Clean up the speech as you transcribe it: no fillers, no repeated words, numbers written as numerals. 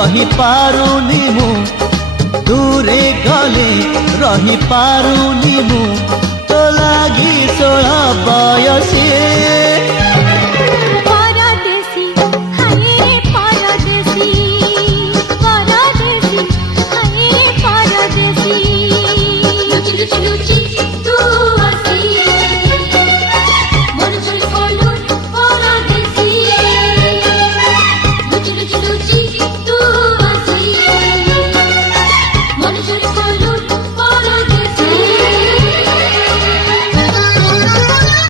रही पारुनी मु दूरे गले रही पारुनी मु तो लागी 16 बयसी